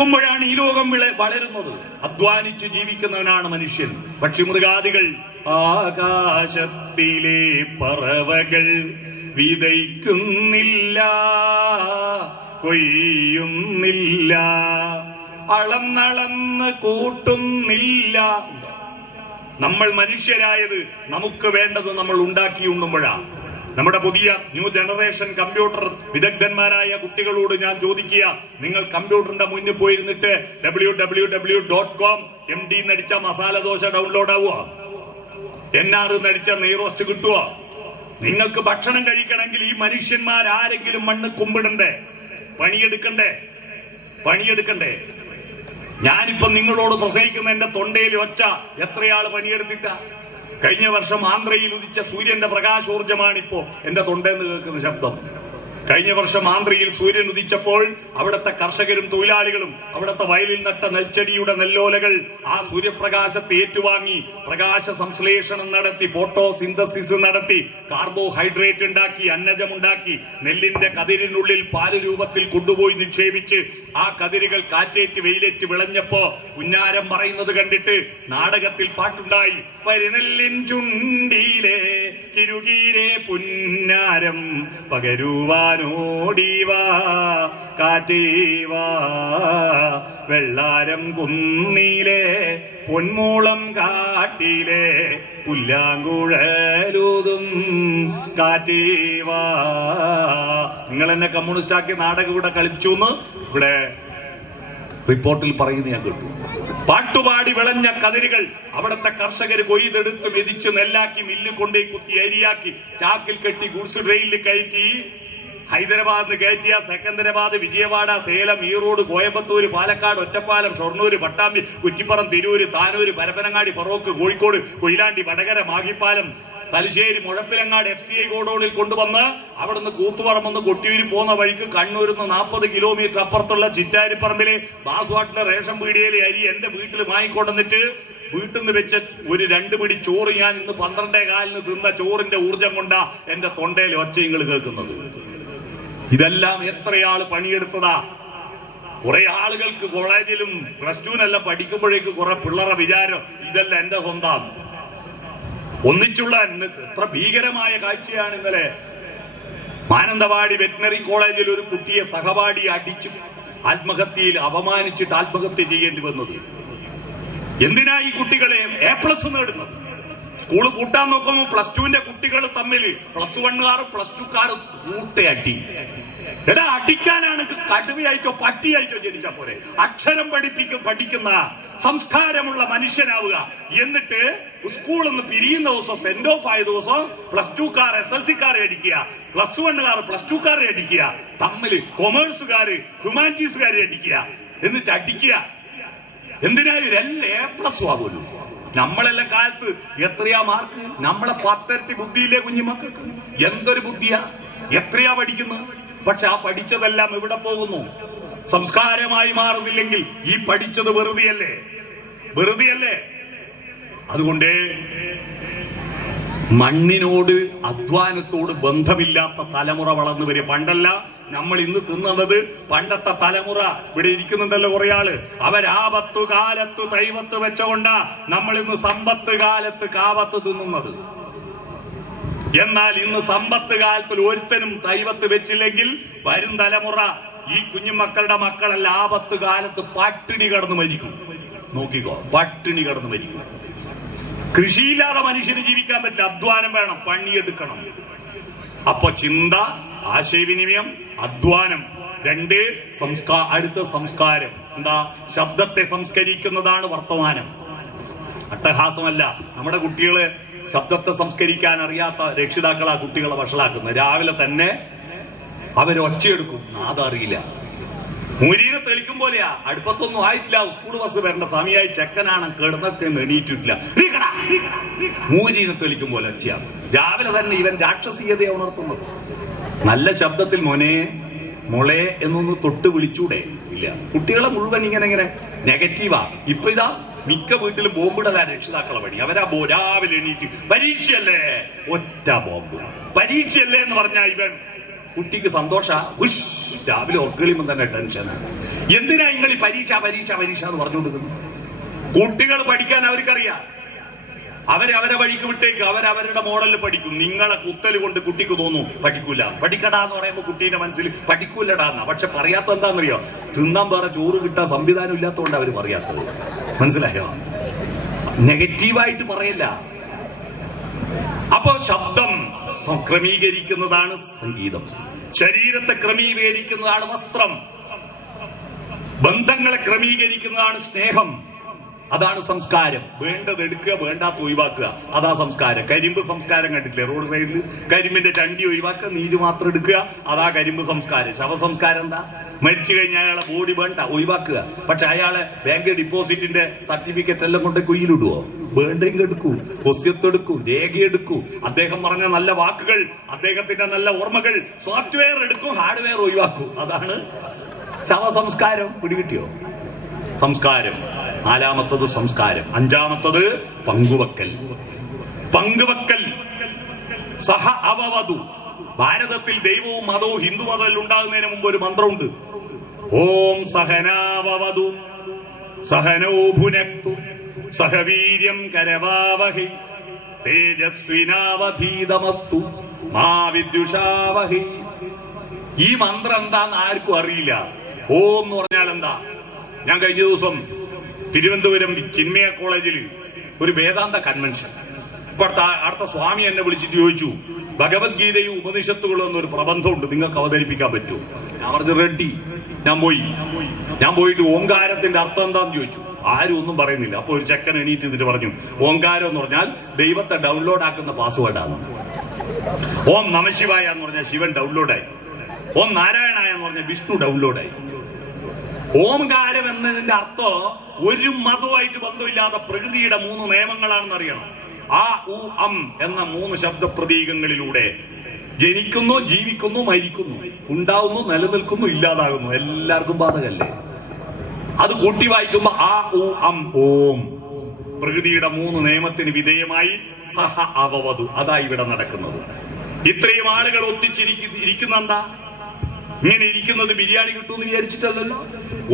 നിൽക്കുമ്പോഴാണ് ഈ ലോകം വളരുന്നത്. അധ്വാനിച്ച് ജീവിക്കുന്നവനാണ് മനുഷ്യൻ. പക്ഷിമൃഗാദികൾ, ആകാശത്തിലെ പറവകൾ വിതയ്ക്കുന്നില്ല, കൊയ്യുന്നില്ല, അളന്നളന്ന് കൂട്ടുന്നില്ല. നമ്മൾ മനുഷ്യരായത് നമുക്ക് വേണ്ടത് നമ്മൾ ഉണ്ടാക്കി ഉണ്ണുമ്പോഴാണ്. നമ്മുടെ പുതിയ ന്യൂ ജനറേഷൻ കമ്പ്യൂട്ടർ വിദഗ്ധന്മാരായ കുട്ടികളോട് ഞാൻ ചോദിക്കുക, നിങ്ങൾ കമ്പ്യൂട്ടറിന്റെ മുന്നിൽ പോയിരുന്നിട്ട് www.com MD നടിച്ച മസാല ദോശ ഡൗൺലോഡ് ആവുക, NR നടിച്ച നെയ്റോസ്റ്റ് കിട്ടുക? നിങ്ങൾക്ക് ഭക്ഷണം കഴിക്കണമെങ്കിൽ ഈ മനുഷ്യന്മാരാരെങ്കിലും മണ്ണ് കുമ്പിടണ്ടേ? പണിയെടുക്കണ്ടേ? ഞാനിപ്പോ നിങ്ങളോട് പ്രസംഗിക്കുന്ന എന്റെ തൊണ്ടയിൽ ഒച്ച എത്രയാള് പണിയെടുത്തിട്ട? കഴിഞ്ഞ വർഷം ആന്ധ്രയിൽ ഉദിച്ച സൂര്യന്റെ പ്രകാശോർജമാണിപ്പോ എന്റെ തൊണ്ടയിൽ കേൾക്കുന്ന ശബ്ദം. കഴിഞ്ഞ വർഷം ആന്ധ്രയിൽ സൂര്യൻ ഉദിച്ചപ്പോൾ അവിടുത്തെ കർഷകരും തൊഴിലാളികളും അവിടുത്തെ വയലിൽ നട്ട നെൽച്ചെടിയുടെ നെല്ലോലകൾ ആ സൂര്യപ്രകാശത്തെ ഏറ്റുവാങ്ങി പ്രകാശ സംശ്ലേഷണം നടത്തി, ഫോട്ടോസിന്തസിസ് നടത്തി, കാർബോഹൈഡ്രേറ്റ് ഉണ്ടാക്കി, അന്നജമുണ്ടാക്കി, നെല്ലിന്റെ കതിരിനുള്ളിൽ പാല് രൂപത്തിൽ കൊണ്ടുപോയി നിക്ഷേപിച്ച് ആ കതിരുകൾ കാറ്റേറ്റ് വെയിലേറ്റ് വിളഞ്ഞപ്പോ പുന്നാരം പറയുന്നത് കണ്ടിട്ട് നാടകത്തിൽ പാട്ടുണ്ടായി. വരിനെല്ലിൻ ചുണ്ടിയിലെ കിരുകീരെ പുന്നാരം പകരുവാനോടിവാ കാറ്റീവാ, വെള്ളാരം കുന്നിലെ പൊന്മൂളം കാട്ടിലെ പുല്ലാങ്കുഴലൂതും കാറ്റീവാ. നിങ്ങൾ എന്നെ കമ്മ്യൂണിസ്റ്റ് ആക്കി നാടകം ഇവിടെ കളിച്ചു എന്ന് ഇവിടെ റിപ്പോർട്ടിൽ പറയുന്നത് ഞാൻ കേട്ടു. പാട്ടുപാടി വിളഞ്ഞ കതിരുകൾ അവിടുത്തെ കർഷകർ കൊയ്തെടുത്ത് മെതിച്ച് നെല്ലാക്കി മില്ല് കൊണ്ടേ കുത്തി അരിയാക്കി ചാക്കിൽ കെട്ടി ഗുഡ്സ് ട്രെയിനിൽ കയറ്റി ഹൈദരാബാദിന് കയറ്റിയ സെക്കന്ദരാബാദ്, വിജയവാഡ, സേലം, ഈറോഡ്, കോയമ്പത്തൂര്, പാലക്കാട്, ഒറ്റപ്പാലം, ഷൊർണൂര്, പട്ടാമ്പി, കുറ്റിപ്പുറം, തിരൂര്, താനൂര്, പരപ്പനങ്ങാടി, ഫറോക്ക്, കോഴിക്കോട്, കൊയിലാണ്ടി, വടകര, മാഹിപ്പാലം, തലശ്ശേരി, മുഴപ്പിലങ്ങാട് FCI ഗോഡൌണിൽ കൊണ്ടുവന്ന് അവിടുന്ന് കൂത്തുപറമ്പെന്ന് കൊട്ടിയൂരി പോകുന്ന വഴിക്ക് കണ്ണൂരിന്ന് 40 കിലോമീറ്റർ അപ്പുറത്തുള്ള ചിറ്റാരിപ്പറമ്പിലെ ബാസ്വാട്ടിന്റെ റേഷൻ പീടികയിലെ അരി എന്റെ വീട്ടിൽ വാങ്ങിക്കൊണ്ടുവന്നിട്ട് വീട്ടിൽ നിന്ന് വെച്ച ഒരു 2 പിടി ചോറ് ഞാൻ ഇന്ന് 12:15 തിന്ന ചോറിന്റെ ഊർജം കൊണ്ടാ എന്റെ തൊണ്ടയിൽ ഒച്ചങ്ങൾ കേൾക്കുന്നത്. ഇതെല്ലാം എത്രയാള് പണിയെടുത്തതാ. കുറെ ആളുകൾക്ക് കോളേജിലും +2 പഠിക്കുമ്പോഴേക്ക് കുറെ പിള്ളേരെ വിചാരം ഇതെല്ലാം എന്റെ സ്വന്തം. ഒന്നിച്ചുള്ള എത്ര ഭീകരമായ കാഴ്ചയാണ് ഇന്നലെ മാനന്തവാടി വെറ്റിനറി കോളേജിൽ ഒരു കുട്ടിയെ സഹപാഠി അടിച്ചു ആത്മഹത്യയിൽ അപമാനിച്ചിട്ട് ആത്മഹത്യ ചെയ്യേണ്ടി വന്നത്. എന്തിനാ ഈ കുട്ടികളെ A+ നേടുന്നത്? സ്കൂള് കൂട്ടാൻ നോക്കുമ്പോൾ +2ന്റെ കുട്ടികൾ തമ്മിൽ +1കാരും +2കാരും കൂട്ടയടി. എടാ, അടിക്കാനാണ് കടുവയായിട്ടോ പട്ടിയായിട്ടോ ജനിച്ചാ പോരെ? അക്ഷരം പഠിക്കുന്ന സംസ്കാരമുള്ള മനുഷ്യനാവുക. എന്നിട്ട് സ്കൂളിൽ നിന്ന് പിരിയുന്ന ദിവസം, സെന്റ് ഓഫ് ആയ ദിവസം +2കാർ SLCക്കാരെ അടിക്കുക, +1കാർ +2കാരെ അടിക്കുക, തമ്മിൽ കൊമേഴ്സുകാര് ഹ്യൂമാനിറ്റീസുകാരെ അടിക്കുക, എന്നിട്ട് അടിക്കുക. എന്തിനായാലും എല്ലാം A+ ആകുമല്ലോ. നമ്മളെല്ലാം കാലത്ത് എത്രയാ മാർക്ക്? നമ്മളെ 10 ബുദ്ധിയില്ലേ കുഞ്ഞുമക്കൾക്ക്? എന്തൊരു ബുദ്ധിയാ! എത്രയാ പഠിക്കുന്നത്? പക്ഷെ ആ പഠിച്ചതെല്ലാം എവിടെ പോകുന്നു? സംസ്കാരമായി മാറുന്നില്ലെങ്കിൽ ഈ പഠിച്ചത് വെറുതെയല്ലേ. അതുകൊണ്ട് മണ്ണിനോട്, അധ്വാനത്തോട് ബന്ധമില്ലാത്ത തലമുറ വളർന്നു വരിക. പണ്ടല്ല നമ്മൾ ഇന്ന് തിന്നത്. പണ്ടത്തെ തലമുറ ഇവിടെ ഇരിക്കുന്നുണ്ടല്ലോ കുറെ ആള്, അവരാപത്തു കാലത്ത് തൈവത്ത് വെച്ചുകൊണ്ടാ നമ്മൾ ഇന്ന് സമ്പത്ത് കാലത്ത് കാവത്ത് തിന്നുന്നത്. എന്നാൽ ഇന്ന് സമ്പത്ത് കാലത്തിൽ ഒരുത്തനും തൈവത്ത് വെച്ചില്ലെങ്കിൽ വരും തലമുറ, ഈ കുഞ്ഞുമക്കളുടെ മക്കളല്ല, ആപത്ത് കാലത്ത് പട്ടിണി കിടന്ന് മരിക്കും. നോക്കിക്കോ, പട്ടിണി കിടന്ന് മരിക്കും. കൃഷിയില്ലാതെ മനുഷ്യന് ജീവിക്കാൻ പറ്റില്ല. അധ്വാനം വേണം, പണിയെടുക്കണം. അപ്പൊ ചിന്ത, ആശയവിനിമയം, അധ്വാനം. 2 അടുത്ത സംസ്കാരം. എന്താ? ശബ്ദത്തെ സംസ്കരിക്കുന്നതാണ് വർത്തമാനം. അട്ടഹാസമല്ല. നമ്മുടെ കുട്ടികള് ശബ്ദത്തെ സംസ്കരിക്കാൻ അറിയാത്ത രക്ഷിതാക്കളാ കുട്ടികളെ വഷളാക്കുന്നത്. രാവിലെ തന്നെ അവരൊച്ചയെടുക്കും, അതറിയില്ല. മൂരീനെ തെളിക്കും പോലെയാ. അടുപ്പത്തൊന്നും ആയിട്ടില്ല, സ്കൂൾ ബസ് വരേണ്ട സമയമായി, ചെക്കനാണ് കിടന്നിട്ട് എണീറ്റിട്ടില്ല, മൂരീനെ തെളിക്കും പോലെ ഒച്ചയാണ്. രാവിലെ തന്നെ ഇവൻ രാക്ഷസീയതയെ ഉണർത്തുന്നത്. നല്ല ശബ്ദത്തിൽ മോളെ എന്നൊന്ന് തൊട്ട് വിളിച്ചൂടെ? ഇല്ല. കുട്ടികളെ മുഴുവൻ ഇങ്ങനെ നെഗറ്റീവാ. ഇപ്പൊ ഇതാ മിക്ക വീട്ടിലും ബോംബിടലാ രക്ഷിതാക്കളെ പണി. അവരാ രാവിലെ എണീറ്റ് പരീക്ഷയല്ലേ, ഒറ്റ ബോംബ്. പരീക്ഷയല്ലേ എന്ന് പറഞ്ഞാൽ ഇവൻ കുട്ടിക്ക് സന്തോഷ, രാവിലെ ഉറക്കളിയുമ്പോൾ തന്നെ ടെൻഷനാണ്. എന്തിനാ നിങ്ങൾ ഈ പരീക്ഷ പരീക്ഷ പരീക്ഷ എന്ന് പറഞ്ഞുകൊടുക്കുന്നത്? കുട്ടികൾ പഠിക്കാൻ അവർക്കറിയാം, അവരെ വഴിക്ക് വിട്ടേക്ക്, അവരവരുടെ മോഡലിൽ പഠിക്കും. നിങ്ങളെ കുത്തൽ കൊണ്ട് കുട്ടിക്ക് തോന്നും പഠിക്കൂല. പഠിക്കടാ എന്ന് പറയുമ്പോൾ കുട്ടീന്റെ മനസ്സിൽ പഠിക്കൂലടാന്ന. പക്ഷെ പറയാത്ത എന്താണെന്നറിയോ? തിന്നാൻ വേറെ ചോറ് കിട്ടാൻ സംവിധാനം ഇല്ലാത്തതുകൊണ്ട് അവർ പറയാത്തത്. മനസ്സിലായോ? നെഗറ്റീവായിട്ട് പറയല്ല. അപ്പോ ശബ്ദം ക്രമീകരിക്കുന്നതാണ് സംഗീതം, ശരീരത്തെ ക്രമീകരിക്കുന്നതാണ് വസ്ത്രം, ബന്ധങ്ങളെ ക്രമീകരിക്കുന്നതാണ് സ്നേഹം. അതാണ് സംസ്കാരം. വേണ്ടത് എടുക്കുക, വേണ്ടാത്ത ഒഴിവാക്കുക, അതാ സംസ്കാരം. കരിമ്പ് സംസ്കാരം കണ്ടിട്ടില്ലേ? റോഡ് സൈഡിൽ കരിമ്പിന്റെ ചണ്ടി ഒഴിവാക്കുക, നീര് മാത്രം എടുക്കുക, അതാ കരിമ്പ് സംസ്കാരം. ശവസംസ്കാരം എന്താ? മരിച്ചു കഴിഞ്ഞാൽ അയാളെ ബോഡി വേണ്ട, ഒഴിവാക്കുക. പക്ഷെ അയാളെ ബാങ്ക് ഡിപ്പോസിറ്റിന്റെ സർട്ടിഫിക്കറ്റ് എല്ലാം കൊണ്ട് കുയിലിടുവോ? വേണ്ടെങ്കിൽ എടുക്കൂ, ഒസ്യത്തെടുക്കൂ, രേഖയെടുക്കൂ, അദ്ദേഹം പറഞ്ഞ നല്ല വാക്കുകൾ, അദ്ദേഹത്തിന്റെ നല്ല ഓർമ്മകൾ, സോഫ്റ്റ്വെയർ എടുക്കും, ഹാർഡ്വെയർ ഒഴിവാക്കൂ. അതാണ് ശവസംസ്കാരം. പിടികിട്ടിയോ? സംസ്കാരം. നാലാമത്തത് സംസ്കാരം. അഞ്ചാമത്തത് പങ്കുവെക്കൽ. പങ്കുവെക്കൽ. സഹ അവവധു. ഭാരതത്തിൽ ദൈവവും മതവും ഹിന്ദു മതത്തിൽ ഉണ്ടാകുന്നതിന് മുമ്പ് ഒരു മന്ത്രമുണ്ട്. ഓം സഹനാവവധു സഹനോ ഭുനക്തു സഹവീര്യം കരവാവഹി തേജസ്വിനാവധീതമസ്തു മാ വിദ്യുഷാവഹി. ഈ മന്ത്രം എന്താന്ന് ആർക്കും അറിയില്ല. ഓം എന്ന് പറഞ്ഞാൽ എന്താ? ഞാൻ കഴിഞ്ഞ ദിവസം തിരുവനന്തപുരം ചിന്മയ കോളേജിൽ ഒരു വേദാന്ത കൺവെൻഷൻ. ഇപ്പൊ അടുത്ത സ്വാമി എന്നെ വിളിച്ചിട്ട് ചോദിച്ചു, ഭഗവത്ഗീതയും ഉപനിഷത്തുകളും എന്നൊരു പ്രബന്ധമുണ്ട്, നിങ്ങൾക്ക് അവതരിപ്പിക്കാൻ പറ്റുമോ? ഞാൻ പറഞ്ഞു റെഡി. ഞാൻ പോയിട്ട് ഓംകാരത്തിന്റെ അർത്ഥം എന്താന്ന് ചോദിച്ചു. ആരും ഒന്നും പറയുന്നില്ല. അപ്പൊ ഒരു ചെക്കൻ എണീറ്റ് എന്നിട്ട് പറഞ്ഞു, ഓംകാരം എന്ന് പറഞ്ഞാൽ ദൈവത്തെ ഡൗൺലോഡ് ആക്കുന്ന പാസ്വേഡാണ്. ഓം നമശിവായ എന്ന് പറഞ്ഞാൽ ശിവൻ ഡൗൺലോഡായി. ഓം നാരായണായ എന്ന് പറഞ്ഞാൽ വിഷ്ണു ഡൗൺലോഡായി. ഓംകാരം എന്നതിന്റെ അർത്ഥം ഒരു മതവുമായിട്ട് ബന്ധമില്ലാത്ത പ്രകൃതിയുടെ 3 നിയമങ്ങളാണെന്ന് അറിയണം. ആ ഉ അം എന്ന 3 ശബ്ദ പ്രതീകങ്ങളിലൂടെ ജനിക്കുന്നു, ജീവിക്കുന്നു, മരിക്കുന്നു, ഉണ്ടാവുന്നു, നിലനിൽക്കുന്നു, ഇല്ലാതാകുന്നു. എല്ലാവർക്കും ബാധകല്ലേ? അത് കൂട്ടി വായിക്കുമ്പോ ആ ഉ അം ഓം. പ്രകൃതിയുടെ 3 നിയമത്തിന് വിധേയമായി സഹ അവവധു. അതാ ഇവിടെ നടക്കുന്നത്. ഇത്രയും ആളുകൾ ഒത്തിച്ചിരിക്കുന്ന എന്താ? ഇങ്ങനെ ഇരിക്കുന്നത് ബിരിയാണി കിട്ടുമെന്ന് വിചാരിച്ചിട്ടല്ലല്ലോ,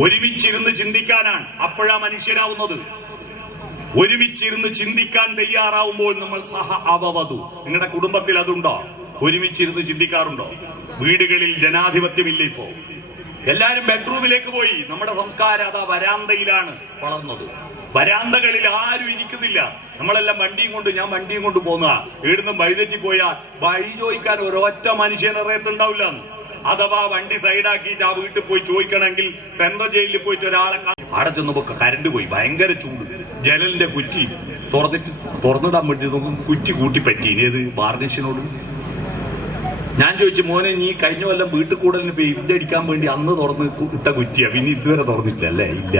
ഒരുമിച്ചിരുന്ന് ചിന്തിക്കാനാണ്. അപ്പോഴാ മനുഷ്യരാവുന്നത്. ഒരുമിച്ചിരുന്ന് ചിന്തിക്കാൻ തയ്യാറാവുമ്പോൾ നമ്മൾ സഹ അവവധു. നിങ്ങളുടെ കുടുംബത്തിൽ അതുണ്ടോ? ഒരുമിച്ചിരുന്ന് ചിന്തിക്കാറുണ്ടോ? വീടുകളിൽ ജനാധിപത്യമില്ല. ഇപ്പോ എല്ലാരും ബെഡ്റൂമിലേക്ക് പോയി. നമ്മുടെ സംസ്കാരം അതാ വരാന്തയിലാണ് വളർന്നത്. വരാന്തകളിൽ ആരും ഇരിക്കുന്നില്ല. നമ്മളെല്ലാം ഞാൻ വണ്ടിയും കൊണ്ട് പോകുന്ന ഇവിടുന്ന് വഴിതെറ്റി പോയാൽ വഴി ചോദിക്കാൻ ഒരൊറ്റ മനുഷ്യനെ റേത്തുണ്ടാവില്ല. അഥവാ വണ്ടി സൈഡാക്കിയിട്ട് ആ വീട്ടിൽ പോയി ചോദിക്കണമെങ്കിൽ സെൻട്രൽ ജയിലിൽ പോയിട്ട് ഒരാളെ അവിടെ ചെന്നപ്പോ കരണ്ട് പോയി, ഭയങ്കര ചൂട്. ജനലിന്റെ കുറ്റി തുറന്നിടാൻ വേണ്ടി നോക്കും, കുറ്റി കൂട്ടി പറ്റി. ഏത് വാർണിഷിനോട് ഞാൻ ചോദിച്ചു, മോനെ നീ കഴിഞ്ഞ കൊല്ലം വീട്ടിൽ കൂടലിന് പെയിന്റ് അടിക്കാൻ വേണ്ടി അന്ന് തുറന്ന് ഇട്ട കുറ്റിയാ, പിന്നെ ഇതുവരെ തുറന്നിട്ടില്ലല്ലേ? ഇല്ല.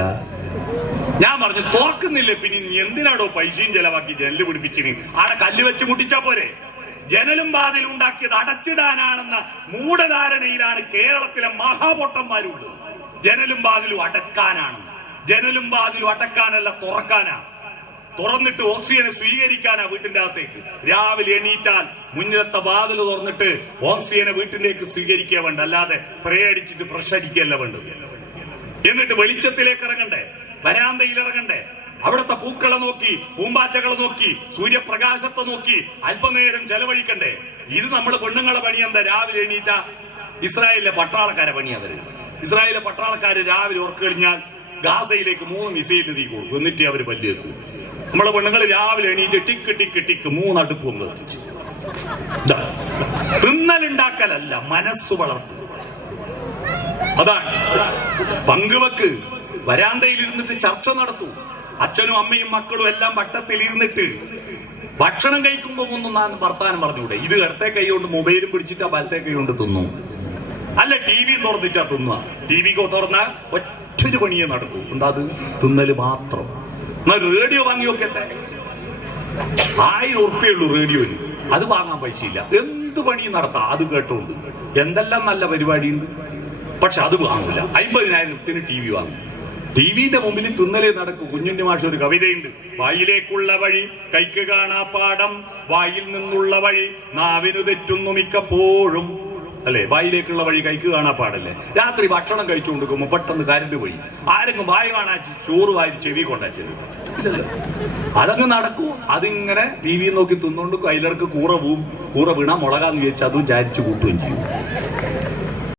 ഞാൻ പറഞ്ഞു തുറക്കുന്നില്ല, പിന്നെ നീ എന്തിനാടോ പൈസയും ചെലവാക്കി ജനല് പിടിപ്പിച്ചിന്? ആടെ കല്ല് വെച്ച് മുട്ടിച്ചാ പോരെ? ജനലും വാതിലും ഉണ്ടാക്കിയത് അടച്ചിടാനാണെന്ന മൂഢധാരണയിലാണ് കേരളത്തിലെ മഹാപൊട്ടന്മാരുള്ളത്. ജനലും വാതിലും അടക്കാനാണ്. ജനലും വാതിലും അടക്കാനല്ല, തുറക്കാനാ. തുറന്നിട്ട് ഓക്സിജനെ സ്വീകരിക്കാനാ വീട്ടിന്റെ അകത്തേക്ക്. രാവിലെ എണീറ്റാൽ മുന്നിലത്തെ വാതിൽ തുറന്നിട്ട് ഓക്സിജനെ വീട്ടിലേക്ക് സ്വീകരിക്കുക വേണ്ട, അല്ലാതെ സ്പ്രേ അടിച്ചിട്ട് ഫ്രഷ് അടിക്കുകയല്ല വേണ്ടത്. എന്നിട്ട് വെളിച്ചത്തിലേക്ക് ഇറങ്ങണ്ടേ, വരാന്തയിൽ ഇറങ്ങണ്ടേ, അവിടുത്തെ പൂക്കളെ നോക്കി, പൂമ്പാറ്റകളെ നോക്കി, സൂര്യപ്രകാശത്തെ നോക്കി അല്പനേരം ചെലവഴിക്കണ്ടേ? ഇത് നമ്മുടെ പെണ്ണുങ്ങളെ പണി എന്താ? രാവിലെ എണീറ്റ ഇസ്രായേലിലെ പട്ടാളക്കാരെ പണി. ഇസ്രായേലിലെ പട്ടാളക്കാര് രാവിലെ ഉറക്കം കഴിഞ്ഞാൽ ഗാസയിലേക്ക് 3 മിസൈൽ തീ കൊടുക്കും, എന്നിട്ട് അവര് പല്ല് വെക്കും. നമ്മളെ പെണ്ണുങ്ങൾ രാവിലെ എണീറ്റ് ടിക്ക് ടിക്ക് ടിക്ക് 3 അടുപ്പും കത്തിച്ച്. തിന്നലുണ്ടാക്കലല്ല, മനസ്സ് വളർത്തുക. അതാണ് പങ്കുവെക്ക്. വരാന്തയിൽ ഇരുന്നിട്ട് ചർച്ച നടത്തൂ. അച്ഛനും അമ്മയും മക്കളും എല്ലാം വട്ടത്തിൽ ഇരുന്നിട്ട് ഭക്ഷണം കഴിക്കുമ്പോ ഒന്നും വർത്താനം പറഞ്ഞൂടെ? ഇത് ഇടത്തെ കൈ കൊണ്ട് മൊബൈലും പിടിച്ചിട്ടാ വലത്തെ കൈ കൊണ്ട് തിന്നു, അല്ല ടി വി തുറന്നിട്ടാ തിന്നുക. ടി വി തുറന്ന ഒറ്റൊരു പണിയെ നടക്കൂ. എന്താ അത്? തിന്നല് മാത്രം. എന്നാൽ റേഡിയോ വാങ്ങി നോക്കട്ടെ, 1000 ഉറുപ്പിയുള്ളൂ റേഡിയോന്. അത് വാങ്ങാൻ പൈസയില്ല. എന്ത് പണിയും നടത്താം അത് കേട്ടോണ്ട്. എന്തെല്ലാം നല്ല പരിപാടിയുണ്ട്, പക്ഷെ അത് വാങ്ങൂല. 50,000 ടി വി വാങ്ങും. ടിവിന്റെ മുമ്പിൽ തിന്നലേ നടക്കൂ. കുഞ്ഞുണ്ണി മാഷ് ഒരു കവിതയുണ്ട്, വായിലേക്കുള്ള വഴി കൈക്ക് കാണാ പാഠം, വായിൽ നിന്നുള്ള വഴി നാവിനു തെറ്റുന്നു മിക്കപ്പോഴും. അല്ലേ? വായിലേക്കുള്ള വഴി കൈക്ക് കാണാൻ പാടല്ലേ? രാത്രി ഭക്ഷണം കഴിച്ചു കൊടുക്കുമ്പോൾ പെട്ടെന്ന് കരണ്ട് പോയി, ആരെങ്കിലും വായ കാണാൻ ചോറ് വാരി ചെവി കൊണ്ടാച്ചത് അതങ്ങ് നടക്കൂ. അതിങ്ങനെ ടി വി നോക്കി തിന്നുകൊണ്ട് കയ്യിലിറക്ക് കൂറ വീണാ മുളകാന്ന് വിചാരിച്ച് അതും ചാരിച്ചു കൂട്ടുകയും ചെയ്യും.